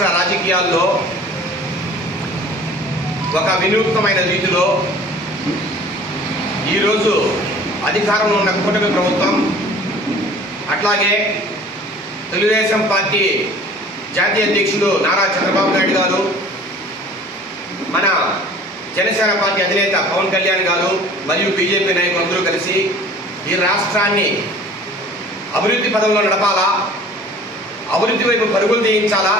రాష్ట్ర రాజకీయాల్లో ఒక వినూత్నమైన రీతిలో ఈరోజు అధికారంలో ఉన్న కూటమి ప్రభుత్వం, అట్లాగే తెలుగుదేశం పార్టీ జాతీయ అధ్యక్షుడు నారా చంద్రబాబు నాయుడు గారు, మన జనసేన పార్టీ అధినేత పవన్ కళ్యాణ్ గారు మరియు బీజేపీ నాయకులు అందరూ కలిసి ఈ రాష్ట్రాన్ని అభివృద్ధి పదంలో నడపాలా, అభివృద్ధి వైపు పరుగులు తీయించాలా,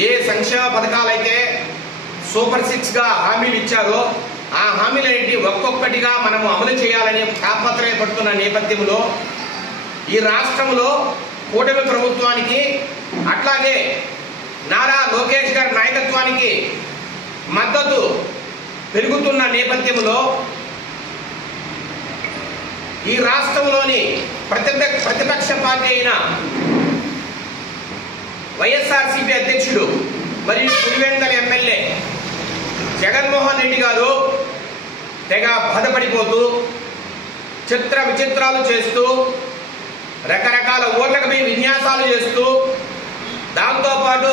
ఏ సంక్షేమ పథకాలైతే సూపర్ 6గా హామీలు ఇచ్చారో ఆ హామీలన్నింటినీ ఒక్కొక్కటిగా మనము అమలు చేయాలని తాపత్రయపడుతున్న నేపథ్యంలో ఈ రాష్ట్రంలో కూటమి ప్రభుత్వానికి, అట్లాగే నారా లోకేష్ గారి నాయకత్వానికి మద్దతు పెరుగుతున్న నేపథ్యంలో ఈ రాష్ట్రంలోని ప్రతిపక్ష పార్టీ అయిన వైఎస్ఆర్సీపీ అధ్యక్షుడు మరియు పులివెందుల ఎమ్మెల్యే జగన్మోహన్ రెడ్డి గారు తెగ బాధపడిపోతూ చిత్ర విచిత్రాలు చేస్తూ రకరకాల ఊర్లకు పోయి విన్యాసాలు చేస్తూ దాంతోపాటు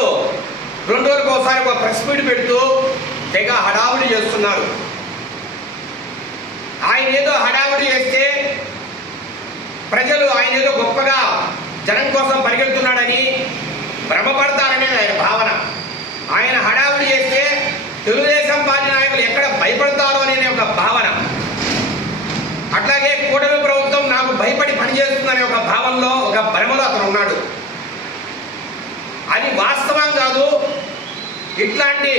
2 రోజులకు ఒకసారి ఒక ప్రెస్ మీట్ పెడుతూ తెగ హడావుడి చేస్తున్నారు. ఆయన ఏదో హడావుడి చేస్తే ప్రజలు ఆయన ఏదో గొప్పగా జనం కోసం పరిగెడుతున్నాడని భ్రమపడతారనే ఆయన భావన. ఆయన హడావుడి చేస్తే తెలుగుదేశం పార్టీ నాయకులు ఎక్కడ భయపడతారో అనే ఒక భావన, అట్లాగే కూటమి ప్రభుత్వం నాకు భయపడి పనిచేస్తుందనే ఒక భావనలో, ఒక భ్రమలో అతను ఉన్నాడు. అది వాస్తవం కాదు. ఇట్లాంటి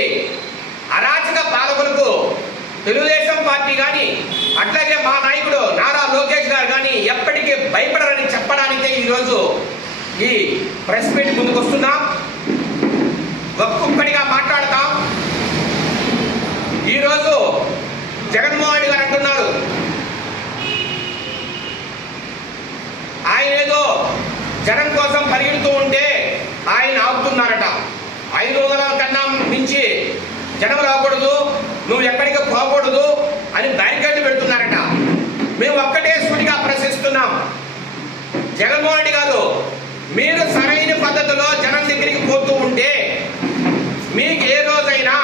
అరాచక పాలకులకు తెలుగుదేశం పార్టీ కానీ, అట్లాగే మా నాయకుడు నారా లోకేష్ గారు కానీ ఎప్పటికీ భయపడరని చెప్పడానికే ఈరోజు ఈ ప్రెస్ మీట్ ముందుకు వస్తున్నాం. ఒక్కొక్కటిగా మాట్లాడతాం. ఈరోజు జగన్మోహన్ రెడ్డి గారు అంటున్నారు, ఆయన ఏదో జనం కోసం పరిగెడుతూ ఉంటే ఆయన ఆపుతున్నారట. 500 కన్నా మించి జనం రాకూడదు, నువ్వు ఎక్కడికి పోకూడదు అని బ్యారికేడ్లు పెడుతున్నారట. మేము ఒక్కటే సూటిగా ప్రశ్నిస్తున్నాం, జగన్మోహన్ రెడ్డి గారు మీరు సరైన పద్ధతిలో జనం దగ్గరికి పోతూ ఉంటే మీకు ఏ రోజైనా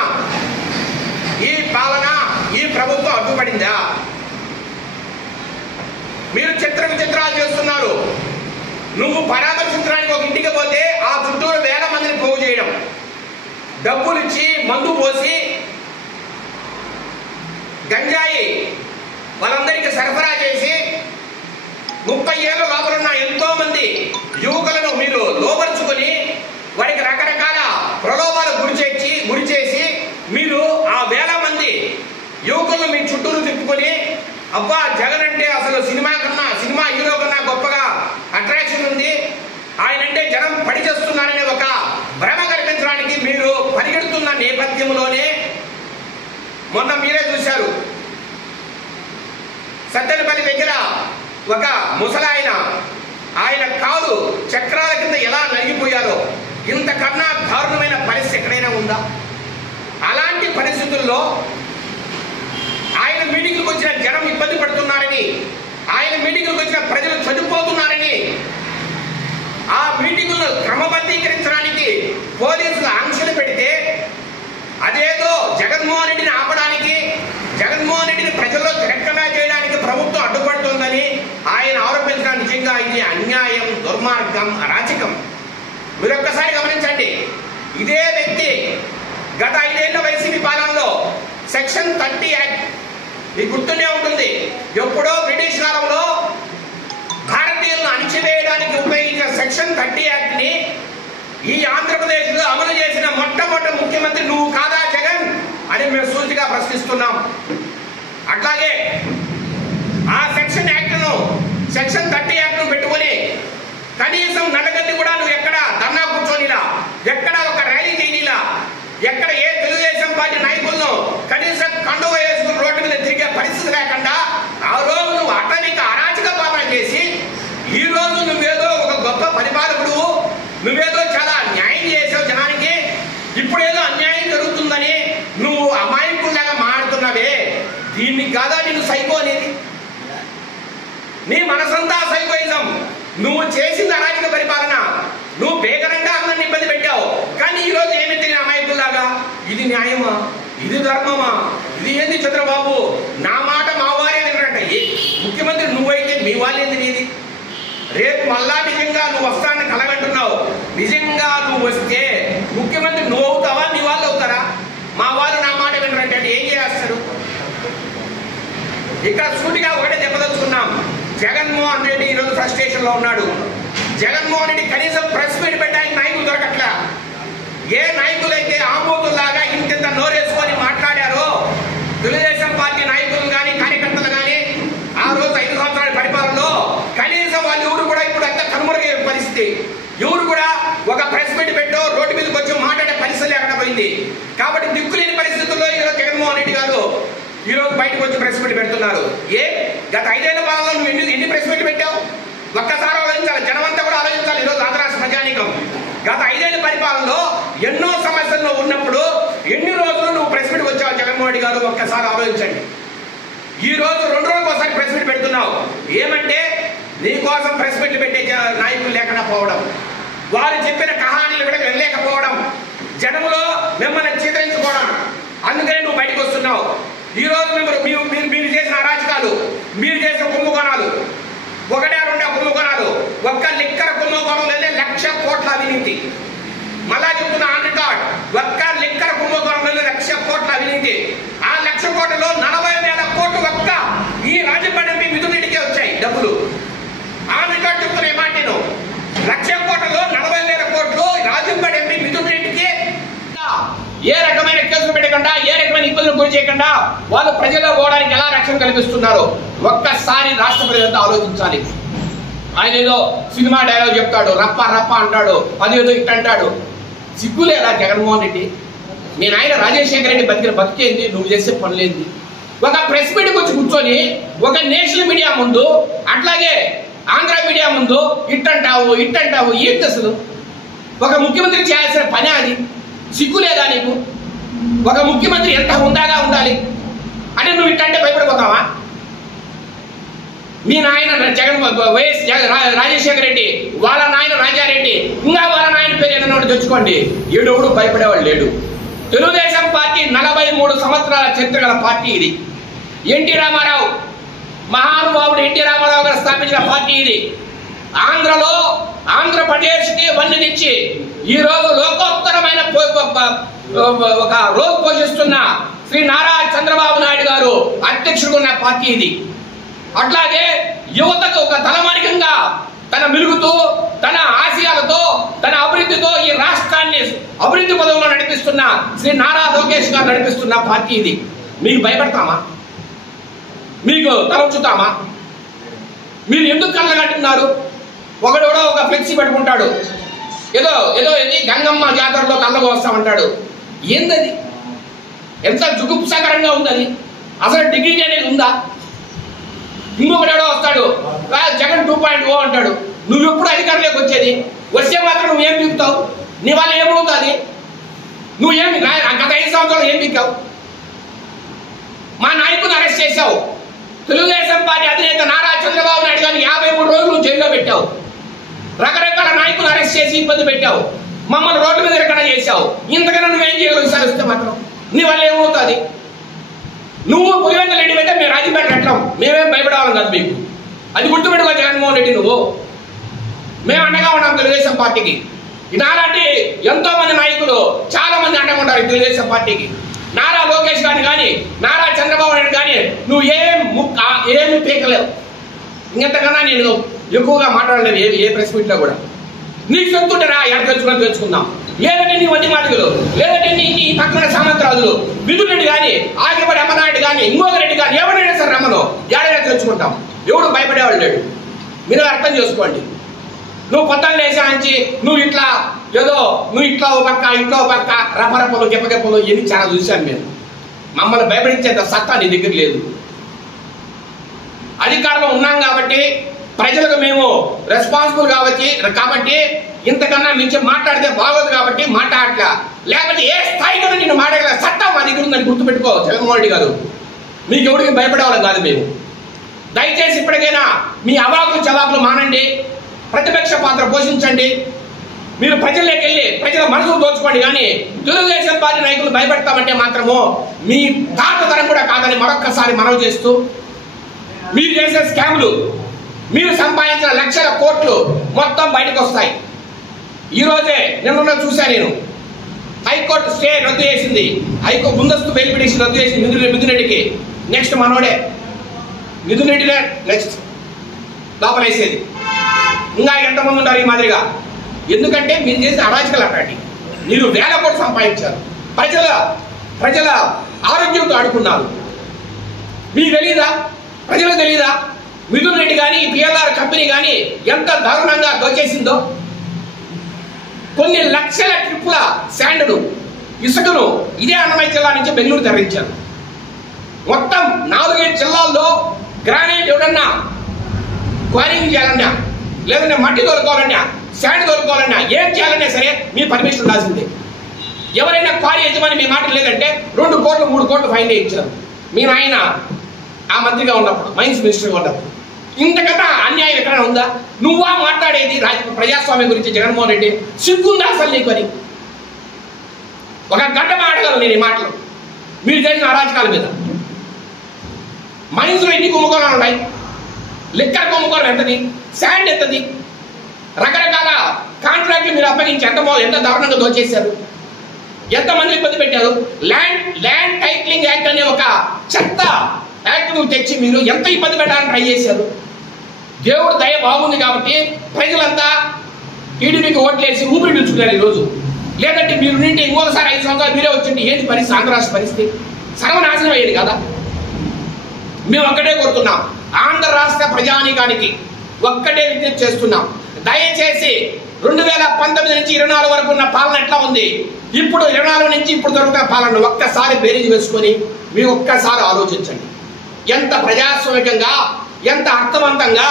ఈ పాలన, ఈ ప్రభుత్వం అడ్డుపడిందా? మీరు చిత్ర విచిత్రాలు చేస్తున్నారు. నువ్వు పరామర్శించడానికి ఒక ఇంటికి పోతే ఆ చుట్టూరు వేల మందిని పోగు చేయడం, డబ్బులు ఇచ్చి మందు పోసి గంజాయి వాళ్ళందరికీ సరఫరా చేసి 30 ఏళ్ళ లోపల ఉన్న ఎంతో మంది యువకులను మీరు లోపరుచుకొని వారికి రకరకాల ప్రలోభాలకు గురి చేసి మీరు ఆ వేల మంది యువకులను మీ చుట్టూరు తిప్పుకొని, అబ్బా జగన్ అంటే అసలు సినిమా హీరో కన్నా గొప్పగా అట్రాక్షన్ ఉంది, ఆయన అంటే జనం పడి చేస్తున్నారనే ఒక భ్రమ కల్పించడానికి మీరు పరిగెడుతున్న నేపథ్యంలోనే మొన్న మీరే చూశారు, సత్తెనపల్లి దగ్గర ఒక ముసలాయన, ఆయన కాలు చక్రాల కింద ఎలా నలిగిపోయారో, ఇంతకన్నా దారుణమైన పరిస్థితి ఎక్కడైనా ఉందా? అలాంటి పరిస్థితుల్లో ఆయన మీటింగ్కి వచ్చిన జనం ఇబ్బంది పడుతున్నారని, ఆయన మీటింగ్కి వచ్చిన ప్రజలు చనిపోతున్నారని, ఆ మీటింగులను క్రమబద్ధీకరించడానికి పోలీసులు ఆంక్షలు పెడితే అదేదో జగన్మోహన్ రెడ్డిని ఆపడానికి, జగన్మోహన్ రెడ్డిని ప్రజల్లో తిరక్కడా చేయడానికి ప్రభుత్వం అడ్డుపడుతుందని ఆయన ఆరోపించడం నిజంగా ఇది అన్యాయం, దుర్మార్గం, అరాచకం. మీరు ఒక్కసారి గమనించండి, ఇదే వ్యక్తి గత 5 ఏళ్ల వైసీపీ పాలనలో సెక్షన్ 30 యాక్ట్ మీకు గుర్తునే ఉంటుంది, ఎప్పుడో బ్రిటిష్ కాలంలో భారతీయులను అణిచివేయడానికి ఉపయోగించిన సెక్షన్ 30 యాక్ట్ ని ఈ ఆంధ్రప్రదేశ్లో అమలు చేసిన మొట్టమొదటి ముఖ్యమంత్రి నువ్వు కాదా జగన్ అని మేము సూటిగా ప్రశ్నిస్తున్నాం. అట్లాగే ఆ సెక్షన్ 30 యాక్ట్ పెట్టుకొని కనీసం నడగల్లి కూడా నువ్వు ఎక్కడ ధర్నా కూర్చొనిలా, ఎక్కడ ఒక ర్యాలీ చేయనిలా, ఎక్కడ ఏ తెలుగుదేశం పార్టీ నాయకులను కనీసం కండువ వేసుకుని రోడ్డు మీద తిరిగే పరిస్థితి లేకుండా ఆ రోజు నువ్వు అటవిక అరాచక పాలన చేసి ఈ రోజు నువ్వేదో ఒక గొప్ప పరిపాలకుడు, నువ్వేదో చాలా న్యాయం చేసావు జనానికి, ఇప్పుడేదో అన్యాయం జరుగుతుందని నువ్వు అమాయకుల్లాగా మాట్లాడుతున్నావే, దీన్ని కాదా నిన్ను సైకో అనేది? నీ మనసంతా సైకోయిజం. నువ్వు చేసింది అరాచక పరిపాలన, నువ్వు బేగరంగా అందరిని ఇబ్బంది పెట్టావు, కానీ ఈ రోజు న్యాయమా? ఇది ధర్మమా? ఇది ఏంది చంద్రబాబు? నా మాట మా వారే వినరంట. ముఖ్యమంత్రి నువ్వైతే మీ వాళ్ళేంది నీది? రేపు మళ్ళా నిజంగా నువ్వు వస్తానని కలగంటున్నావు. నిజంగా నువ్వు వస్తే ముఖ్యమంత్రి నువ్వు అవుతావా, నీ వాళ్ళు అవుతారా? మా వాళ్ళు నా మాట వినరంటే ఏం చేస్తారు? ఇక్కడ సూటిగా ఒకటే చెప్పదలుచుకున్నాం. జగన్మోహన్ రెడ్డి ఈరోజు ఫ్రస్ట్రేషన్ లో ఉన్నాడు. జగన్మోహన్ రెడ్డి కనీసం ప్రెస్ మీట్ పెట్టడానికి నాయకులు దొరకట్లా. ఏ నాయకులైతే ఆమోదుల్లాగా ఇంత నోరేసుకొని మాట్లాడారో తెలుగుదేశం పార్టీ నాయకులు కానీ కార్యకర్తలు కానీ ఆ రోజు 5 సంవత్సరాల పరిపాలనలో కనీసం వాళ్ళు ఎవరు కూడా ఇప్పుడు అంతా కనుమరుగయ్యే పరిస్థితి. ఎవరు కూడా ఒక ప్రెస్ మీట్ పెట్టో రోడ్డు మీదకి వచ్చి మాట్లాడే పరిస్థితి లేకుండా పోయింది. కాబట్టి దిక్కులేని పరిస్థితుల్లో ఈరోజు జగన్మోహన్ రెడ్డి గారు ఈరోజు బయటకు వచ్చి ప్రెస్ మీట్ పెడుతున్నారు. గత 5 ఏళ్ల పాలనలో నువ్వు ఎన్ని ప్రెస్ మీట్ పెట్టావు? ఒక్కసారి ఆలోచించాలి. జనమంతా కూడా ఆలోచించాలి. ఈరోజు ఆంధ్రరాష్ట్ర ప్రజానీకం గత 5 ఏళ్ల పరిపాలనలో ఎన్నో సమస్యల్లో ఉన్నప్పుడు ఎన్ని రోజులు నువ్వు ప్రెస్ మీట్ వచ్చావు జగన్మోహన్ రెడ్డి గారు? ఒక్కసారి ఆలోచించండి. ఈ రోజు 2 రోజులకు ఒకసారి ప్రెస్ మీట్ పెడుతున్నావు. ఏమంటే నీకోసం ప్రెస్ మీట్లు పెట్టే నాయకులు లేకుండా పోవడం, వారు చెప్పిన కహానీలు కూడా వెళ్ళలేకపోవడం, జనంలో మిమ్మల్ని చిత్రించుకోవడం. అందుకనే నువ్వు బయటకు వస్తున్నావు. ఈ రోజు మీరు చేసిన అరాచకాలు, మీరు చేసిన కుంభకోణాలు, 1-2 కుంభకోణాలు, ఒక్క లిక్కర్ కుంభకోణంలో 1,00,000 కోట్ల అవినీతి. మళ్ళా చెప్తున్నా ఆన్ రికార్డ్, ఒక్క లిక్కర్ కుంభకోణంలో 1,00,000 కోట్ల అవినీతి. ఆ 1,00,000 కోట్లలో 40,000 కోట్లు ఒక్క ఈ రాజమండ్రి మిథున్ రెడ్డికే వచ్చాయి డబ్బులు. ఆన్ రికార్డ్ చెప్తున్న ఏ మాట నేను, 1,00,000 కోట్లలో 40,000 కోట్లు రాజంపేట ఎంపీ మిథున్ రెడ్డికి ఏ రకమైన కేసులు పెట్టకుండా, ఏ రకమైన ఇబ్బందులు గురి చేయకుండా వాళ్ళు ప్రజల్లో పోవడానికి ఎలా రక్షణ కల్పిస్తున్నారు ఒక్కసారి రాష్ట్ర ప్రజలంతా ఆలోచించాలి. ఆయన ఏదో సినిమా డైలాగ్ చెప్తాడు, రప్ప రప్ప అంటాడు, అదేదో ఇట్ అంటాడు. సిగ్గులేదా జగన్మోహన్ రెడ్డి? మీ నాయన రాజశేఖర రెడ్డి బతికిన బతికేంది, నువ్వు చేసే పనులేంది? ఒక ప్రెస్ మీట్కి వచ్చి కూర్చొని ఒక నేషనల్ మీడియా ముందు, అట్లాగే ఆంధ్ర మీడియా ముందు ఇట్టంటావు ఏంటి అసలు? ఒక ముఖ్యమంత్రి చేయాల్సిన పని అది. సిగ్గు లేదా నీకు? ఒక ముఖ్యమంత్రి ఎంత హుందాగా ఉండాలి అంటే నువ్వు ఇట్టంటే భయపడిపోతావా? మీ నాయన వైఎస్ రాజశేఖర రెడ్డి, వాళ్ళ నాయన రాజారెడ్డి, ఇంకా వాళ్ళ నాయన పేరు ఏదైనా తెచ్చుకోండి, ఏడోడు భయపడేవాడు లేడు. తెలుగుదేశం పార్టీ 43 సంవత్సరాల చరిత్ర గల పార్టీ ఇది. ఎన్టీ రామారావు, మహానుభావుడు ఎన్టీ రామారావు గారు స్థాపించిన పార్టీ ఇది. ఆంధ్రలో ఆంధ్రప్రదేశ్కి వన్నెనిచ్చి ఈ రోజు లోకోత్తరమైన ఒక రోల్ పోషిస్తున్న శ్రీ నారా చంద్రబాబు నాయుడు గారు అధ్యక్షుడు ఉన్న పార్టీ ఇది. అట్లాగే యువతకు ఒక తలమానికంగా తన మెలుగుతూ, తన ఆశయాలతో, తన అభివృద్ధితో ఈ రాష్ట్రాన్ని అభివృద్ధి పదవులో నడిపిస్తున్న శ్రీ నారా లోకేష్ గారు నడిపిస్తున్న పార్టీ ఇది. మీకు భయపడతామా? మీకు తలచుతామా? మీరు ఎందుకు కళ్ళగంటున్నారు? ఒకడెవడో ఒక ఫ్లెక్సీ పెట్టుకుంటాడు, ఏదో ఇది గంగమ్మ జాతరలో కళ్ళకు వస్తామంటాడు. ఏందది? ఎంత జుగుప్సకరంగా ఉందని? అసలు డిగ్రీ అనేది ఉందా? ఇంకొకడెవడో వస్తాడు, జగన్ 2.0 అంటాడు. నువ్వు ఎప్పుడు అధికారంలోకి వచ్చేది? వచ్చే మాత్రం నువ్వేం పీకుతావు? నీ వల్ల ఏమవుతుంది? నువ్వేమి గత 5 సంవత్సరాలు ఏం పీకావు? మా నాయకుని అరెస్ట్ చేశావు. తెలుగుదేశం పార్టీ అధినేత నారా చంద్రబాబు నాయుడు గారిని 53 రోజులు జైల్లో పెట్టావు. రకరకాల నాయకులు అరెస్ట్ చేసి ఇబ్బంది పెట్టావు. మమ్మల్ని రోడ్డు మీద ఎక్కడ చేశావు. ఇంతకన్నా నువ్వేం చేయగలవు? విచారిస్తే మాత్రం నీ వల్ల ఏమవుతుంది? నువ్వు పులివెందుల రెడ్డి అయితే మేము రాజీపేట కట్టాం, మేమేం భయపడేవాళ్ళం కాదు మీకు. అది గుర్తుపెట్టుకో జగన్మోహన్ రెడ్డి. నువ్వు మేము అండగా ఉన్నాం తెలుగుదేశం పార్టీకి. ఇలాంటి ఎంతో మంది నాయకులు చాలా మంది అండగా ఉంటారు తెలుగుదేశం పార్టీకి. నారా లోకేష్ గారిని కానీ, నారా చంద్రబాబు నాయుడు కానీ నువ్వు ఏమి పీకలేవు. ఇంతకన్నా నేను ఎక్కువగా మాట్లాడలేదు ఏ ప్రెస్ మీట్లో కూడా. నీకు చెప్తుంటారా ఎక్కడ తెచ్చుకుందాం, లేదంటే నీ వడ్డీ మాటలు, లేదంటే నీ పక్కన సామంతరాజులు మిథున్ రెడ్డి కానీ, ఆగిపడి అమ్మనాయుడు కానీ, ఇంకొక రెడ్డి కానీ ఎవరైనా సరే రమ్మను, ఏడైనా తెచ్చుకుంటాం. ఎవడు భయపడేవాళ్ళు లేడు. మీరు అర్థం చేసుకోండి. నువ్వు పొద్దున్న లేచాంచి నువ్వు ఇట్లా ఓ పక్క రపరపలు గెప్పగెప్పలు ఇవన్నీ చాలా చూశాను నేను. మమ్మల్ని భయపడించేంత సత్తా నీ దగ్గర లేదు. అధికారంలో ఉన్నాం కాబట్టి, ప్రజలకు మేము రెస్పాన్సిబుల్ కాబట్టి ఇంతకన్నా మించి మాట్లాడితే బాగోదు కాబట్టి మాట్లాడట్లా. లేకపోతే ఏ స్థాయిలో నేను మాట్లాడగల సత్తా మా దగ్గర ఉందని గుర్తుపెట్టుకో జగన్మోహన్ రెడ్డి గారు. మీకు ఎవరికి భయపడేవాళ్ళం కాదు మేము. దయచేసి ఇప్పటికైనా మీ అవాకులు చవాకులు మానండి, ప్రతిపక్ష పాత్ర పోషించండి. మీరు ప్రజల్లోకి వెళ్ళి ప్రజల మనసును దోచుకోండి, కానీ తెలుగుదేశం పార్టీ నాయకులు భయపెడతామంటే మాత్రము మీ తాతతరం కూడా కాదని మరొక్కసారి మనవి చేస్తూ, మీరు చేసే స్కాములు, మీరు సంపాదించిన లక్షల కోట్లు మొత్తం బయటకు వస్తాయి. ఈరోజే నిన్న చూశాను నేను, హైకోర్టు స్టే రద్దు చేసింది, హైకోర్టు ముందస్తు బెయిల్ పిటిషన్ రద్దు చేసింది మిథున్ రెడ్డికి. నెక్స్ట్ మనోడే మిథున్ రెడ్డినే నెక్స్ట్ లోపలేసేది. ఇంకా ఎంతమంది ఉన్నారు ఈ మాదిరిగా? ఎందుకంటే మీరు చేసిన అరాచకలు అట్లాంటి. మీరు వేల కోట్లు సంపాదించారు, ప్రజల ఆరోగ్యంతో ఆడుకున్నారు. మీకు తెలీదా? ప్రజలకు తెలీదా? మిథున్ రెడ్డి కానీ పిఎల్ఆర్ కంపెనీ కానీ ఎంత దారుణంగా దోచేసిందో. కొన్ని లక్షల ట్రిప్పుల శాండ్ను, ఇసుకను ఇదే అన్నమయ్య జిల్లా నుంచి బెంగళూరు తరలించారు. మొత్తం 4-5 జిల్లాల్లో గ్రానైట్ ఎవరన్నా క్వారింగ్ చేయాలన్నా, లేదంటే మట్టి దొరకాలన్నా, శాండ్ దొరకాలన్నా, ఏం చేయాలన్నా సరే మీ పర్మిషన్ ఉండాల్సిందే. ఎవరైనా క్వారీ యజమాని మీ మాట లేదంటే 2 కోట్లు 3 కోట్లు ఫైన్ వేయించారు మీ నాయన ఆ మంత్రిగా ఉన్నప్పుడు, మైన్స్ మినిస్టర్గా ఉన్నప్పుడు. ఇంతకన్నా అన్యాయం ఎక్కడైనా ఉందా? నువ్వా మాట్లాడేది ప్రజాస్వామ్యం గురించి? జగన్మోహన్ రెడ్డి సిగ్గుందా అసలు నీకు అని? ఒక గంట మాట్లాడగలను నేను ఈ మాటలు మీరు చేసిన అరాచకాల మీద. మైన్స్లో ఎన్ని కుంభకోణాలు ఉన్నాయి? లిక్కర్ కుంభకోణం ఎంతది? శాండ్ ఎంతది? రకరకాల కాంట్రాక్ట్లు మీరు అప్పగించి ఎంత దారుణంగా దోచేశారు, ఎంతమంది ఇబ్బంది పెట్టారు. ల్యాండ్ టైటిలింగ్ యాక్ట్ అనే ఒక చెత్త యాక్ట్ తెచ్చి మీరు ఎంత ఇబ్బంది పెట్టాలని ట్రై చేశారు. దేవుడు దయ బాగుంది కాబట్టి ప్రజలంతా టీడీపీకి ఓట్లేసి ఊపిరి పీల్చుకున్నారు ఈరోజు. లేదంటే మీరు నుండి ఇంకోసారి 5 సంవత్సరాలు మీరే వచ్చింటే ఏంటి పరిస్థితి? ఆంధ్ర రాష్ట్ర పరిస్థితి సర్వనాశనం అయ్యేది కదా. మేము ఒక్కటే కోరుతున్నాం, ఆంధ్ర రాష్ట్ర ప్రజానీకానికి ఒక్కటే విజ్ఞప్తి చేస్తున్నాం, దయచేసి 2019 నుంచి 24 వరకు ఉన్న పాలన ఎట్లా ఉంది, ఇప్పుడు 24 నుంచి ఇప్పుడు దొరుకుతున్న పాలన ఒక్కసారి బేరీజ్ వేసుకొని మీరు ఒక్కసారి ఆలోచించండి. ఎంత ప్రజాస్వామికంగా, ఎంత అర్థవంతంగా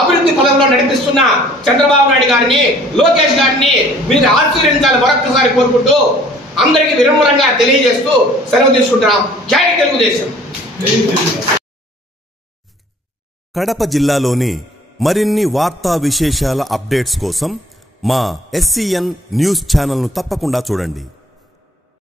అభివృద్ధి పదంలో నడిపిస్తున్న చంద్రబాబు నాయుడు గారిని, లోకేష్ గారిని మీరు ఆశీర్వదించాలని మరొక్కసారి కోరుకుంటూ అందరికీ వినమ్రంగా తెలియజేస్తూ సెలవు తీసుకుంటున్నాం. జై తెలుగుదేశం. కడప జిల్లాలోని మరిన్ని వార్తా విశేషాల అప్డేట్స్ కోసం మా SCN న్యూస్ ఛానల్ను తప్పకుండా చూడండి.